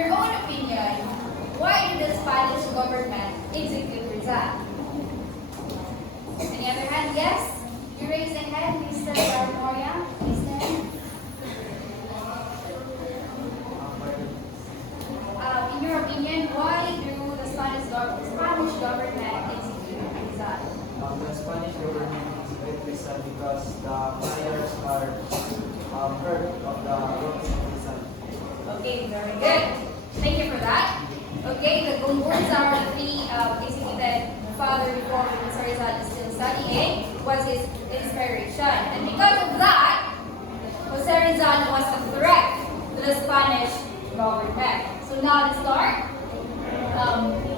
your own opinion, why did the Spanish government execute Rizal? Any other hand? Yes? You raise a hand, Mr. Garmoria. Please stand. In your opinion, why do the Spanish government execute Rizal? The Spanish government is very Rizal because the mayors are hurt of the works of Rizal. Okay, very good. Thank you for that. Okay, the Gomburza are the three executed father before Mr. Rizal is still studying was his inspiration. And because of that, Jose Rizal was a threat to the Spanish government. So now let's start.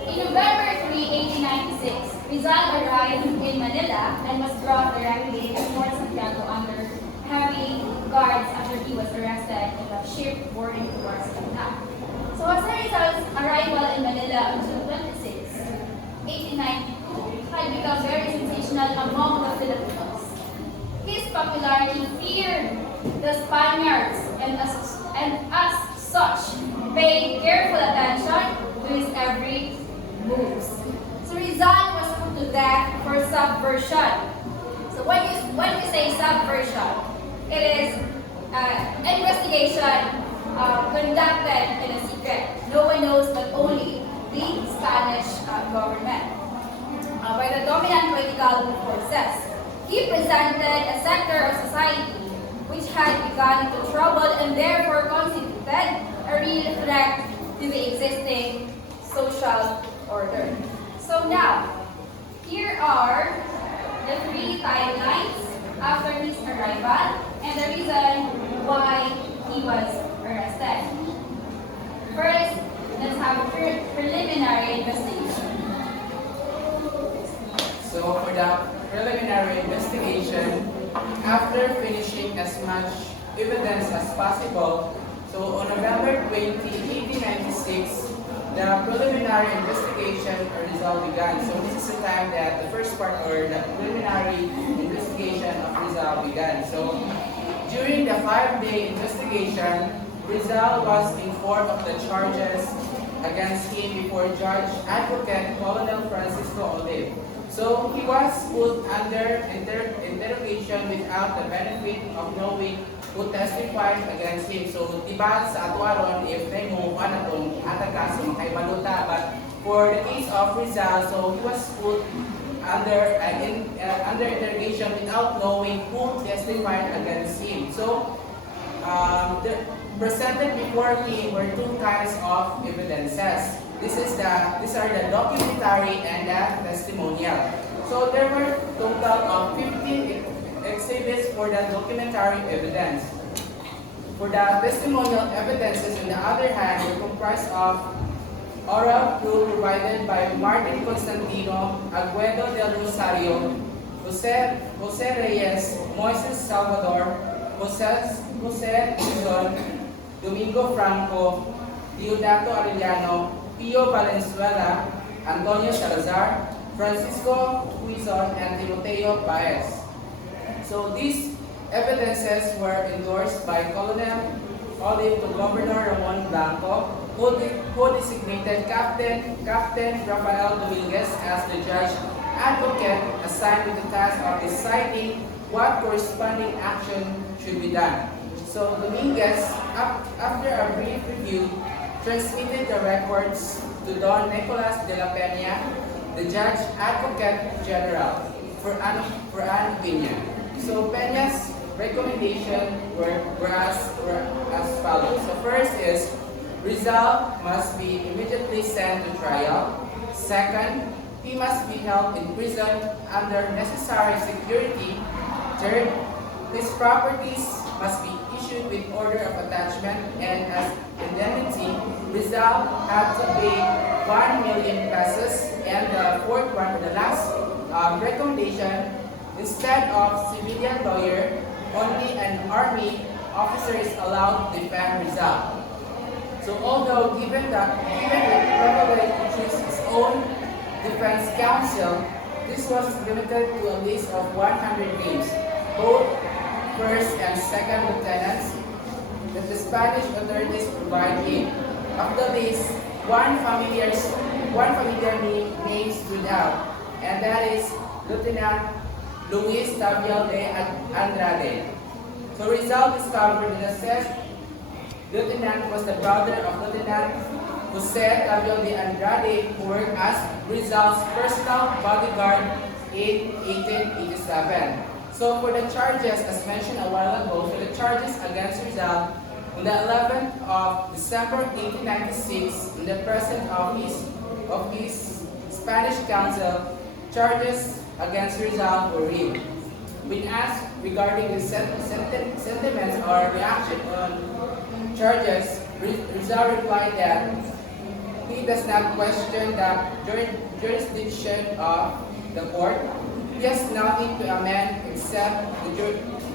In November 3, 1896, Rizal arrived in Manila and was brought directly to Fort Santiago under heavy guards after he was arrested in a ship boarding towards Manila. So Jose Rizal's arrival in Manila on June 26, 1892 had become very sensational among the Filipinos. His popularity feared the Spaniards and as such paid careful attention to his every moves. So Rizal was put to death for subversion. So when you say subversion, it is investigation conducted in a secret. No one knows but only the Spanish government. By the dominant political forces. He presented a sector of society which had begun to trouble and therefore constituted a real threat to the existing social order. So now, here are the three timelines after his arrival and the reason why he was arrested. First, let's have a preliminary investigation. So for the preliminary investigation, after finishing as much evidence as possible, so on November 20, 1896, the preliminary investigation result began. So this is the time that the first part or the preliminary investigation of Rizal began. So during the 5-day investigation, Rizal was informed of the charges against him before Judge Advocate Colonel Francisco Olive. So he was put under interrogation without the benefit of knowing who testified against him. So diba sa atwaron if they mo ano tong ataka so kay baluta, but for the case of Rizal, so he was put under interrogation without knowing who testified against him. So presented before him were two kinds of evidences. These are the documentary and the testimonial. So there were total of 15 exhibits for the documentary evidence. For the testimonial evidences, on the other hand, were comprised of oral proof provided by Martin Constantino, Aguedo del Rosario, Jose Reyes, Moises Salvador, Jose Quezon, Domingo Franco, Diodato Arellano, Pio Valenzuela, Antonio Salazar, Francisco Quezon, and Timoteo Paez. So these evidences were endorsed by Colonel Olive to Governor Ramon Blanco, who designated Captain Rafael Dominguez as the judge advocate assigned with the task of deciding what corresponding action should be done. So Dominguez, after a brief review, transmitted the records to Don Nicolas de la Peña, the Judge Advocate General, for an opinion. So Peña's recommendation were as follows. So first is, Rizal must be immediately sent to trial. Second, he must be held in prison under necessary security. Third, his properties must be issued with order of attachment, and as indemnity, Rizal had to pay 1 million pesos. And the fourth one, the last recommendation, instead of civilian lawyer, only an army officer is allowed to defend Rizal. So although given that privilege to choose his own defense counsel, this was limited to a list of 100 names, both first and second lieutenants, that the Spanish authorities provide him. of the list, one familiar name stood out, and that is Lieutenant Luis Tabiel de Andrade. So Rizal discovered that the said lieutenant was the brother of Lieutenant Jose Tabiel de Andrade, who worked as Rizal's personal bodyguard in 1887. So for the charges, as mentioned a while ago, for the charges against Rizal, on the 11th of December 1896, in the presence of his Spanish counsel, charges against Rizal were read. When asked regarding the sentiments or reaction on charges, Rizal replied that he does not question the jurisdiction of the court. He has nothing to amend except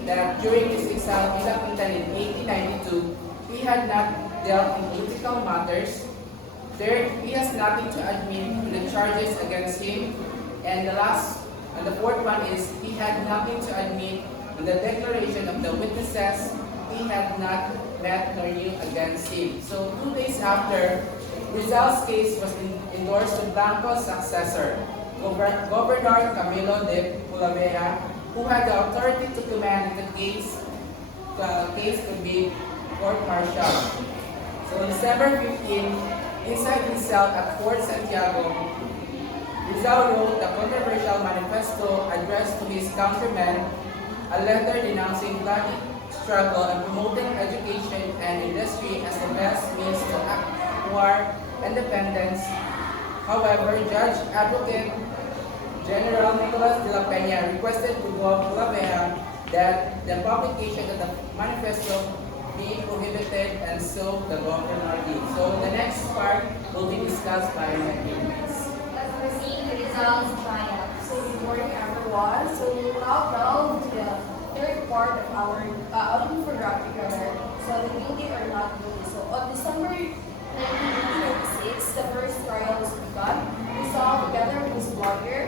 that during his exile in La Punta in 1892, he had not dealt in political matters. Third, he has nothing to admit to the charges against him. And the fourth one is he had nothing to admit in the declaration of the witnesses he had not met nor knew against him. So 2 days after, Rizal's case was endorsed to Blanco's successor, Governor Camilo de Pulavera, who had the authority to command the case could be court-martialed. So on December 15, inside his cell at Fort Santiago, Rizal wrote the controversial manifesto addressed to his countrymen, a letter denouncing bloody struggle and promoting education and industry as the best means to acquire independence. However, Judge Advocate General Nicolas de la Peña requested to Pulavera that the publication of the manifesto be prohibited, and so the governor did. So the next part will be discussed by my teammates. Let's proceed to Rizal's trial. So good morning everyone. So we will now delve to the third part of our infographic rather. So the guilty or not guilty. So on December 1996, the first trial was begun. Rizal, together with his lawyer,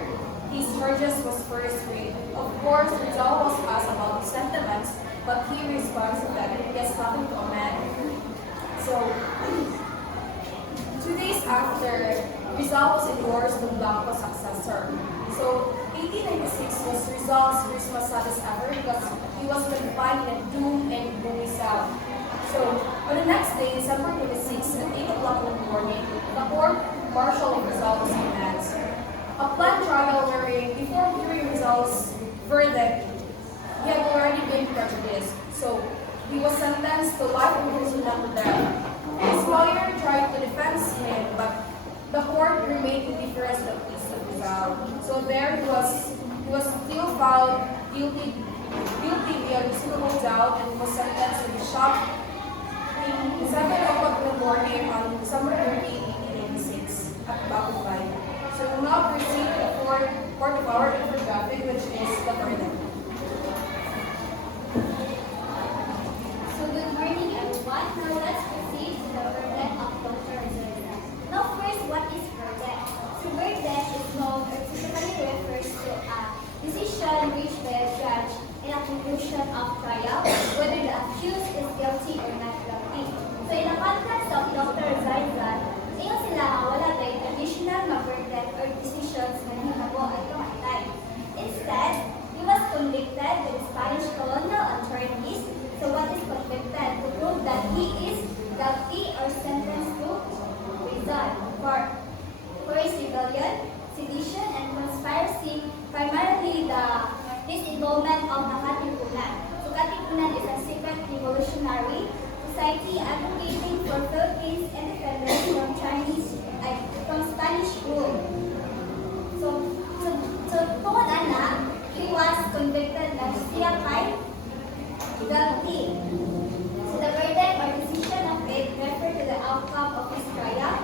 his charges was first read. Of course, Rizal was asked about his sentiments, but he responds that he has nothing to amend. So 2 days after, Rizal was endorsed the Blanco successor. So 1896 was Rizal's Christmas saddest ever because he was confined in a doom and gloomy cell. So on the next day, December 26, at 8 o'clock in the morning, the court-martial of Rizal was commenced. A planned trial wherein, before hearing Rizal's verdict, he had already been prejudiced. So he was sentenced to life imprisonment to death. His lawyer tried to defend him, but the court remained indifferent to the case of Rizal. So there he was still found guilty beyond reasonable doubt, and was sentenced to be shot in 7 o'clock in the morning on December 30, 1886 at Bakumbay. So we'll now proceed to the fourth part of our infographic, which is the verdict. So good morning everyone. Now let's proceed to the verdict of Dr. Rizal. Now first, what is verdict? So verdict is known or typically refers to a decision reached by a judge in a conclusion of trial, whether the accused is guilty or not guilty. So in the context of Dr. Rizal, ingon sila nga wala tayo traditional na verdict or decisions na hinabo at tumatay. Instead, he was convicted by the Spanish colonial authorities. So what is convicted? To prove that he is guilty or sentenced to prison for his rebellion, sedition, and conspiracy, primarily his involvement of the Katipunan. So Katipunan is a secret revolutionary society advocating for Philippines independence from Spanish rule. So tungod ana, he was convicted na siya kay guilty. So the verdict or decision of it referred to the outcome of his trial,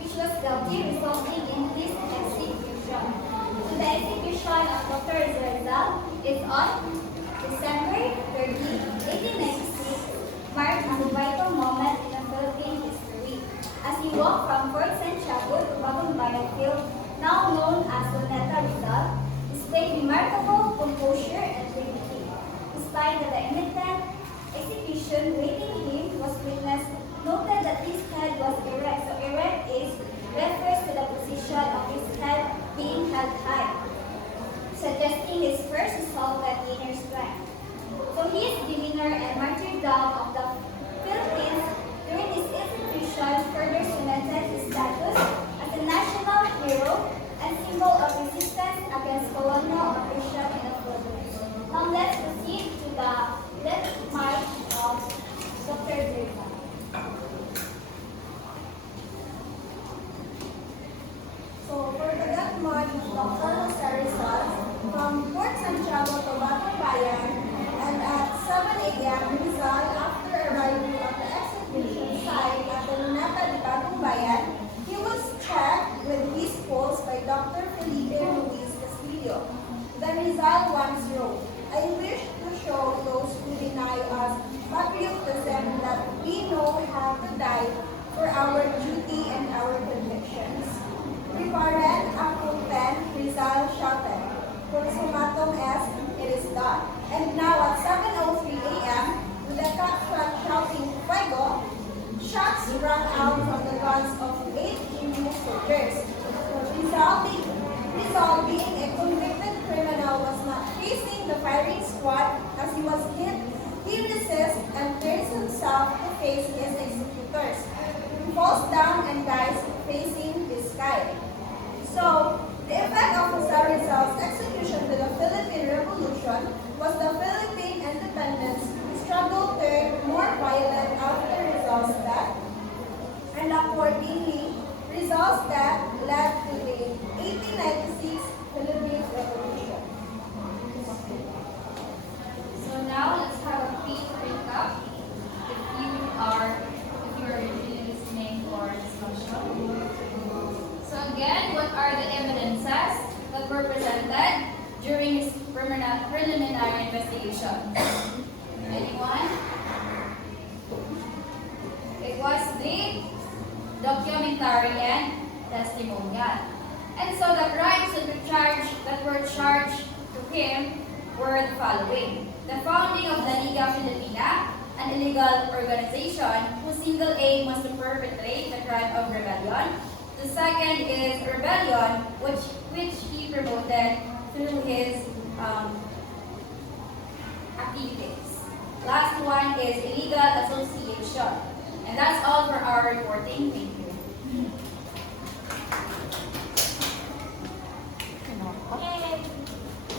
which was guilty, resulting in his execution. So the execution of Dr. Rizal is on December 30, 1896, marked as a vital moment in the Philippine history, as he walked from Fort Santiago to Bagong Bayan, now known as Luneta Rizal, displayed remarkable composure and dignity. Despite the imminent execution waiting him was witnessed, noted that his head was erect Dr. Jose Rizal from Port Santiago to Bayan, and at 7 a.m. Rizal, after arriving at the execution site at the Luneta de Bagong Bayan, he was checked with his pulse by Dr. Felipe Luis Castillo. The Rizal once wrote, "I wish to show those who deny us patriotism that we know how to die for our duty and our convictions." Preparen Akuten Rizal shouted, "Consumatum est, it is done." And now at 7:03 a.m., with the cockshot shouting "Fuego," shots rang out from the guns of 8 Indian soldiers. Rizal, being a convicted criminal, was not facing the firing squad as he was hit. He resists and turns himself to face his executors. He falls down and dies facing the sky. So, the effect of Jose Rizal's execution to the Philippine Revolution was the Philippine independence struggle turned more violent after Rizal's death, and accordingly, Rizal's death led to the 1896 Philippine Revolution. So now let's have a quick recap. If you are really listening for discussion. So again, what are the evidences that were presented during his preliminary investigation? Anyone? It was the documentary and testimonial. And so the crimes that were charged to him were the following: the founding of the Liga Filipina, an illegal organization whose single aim was to perpetrate the crime of rebellion. The second is rebellion, which he promoted through his activities. Last one is illegal association. And that's all for our reporting. Thank you.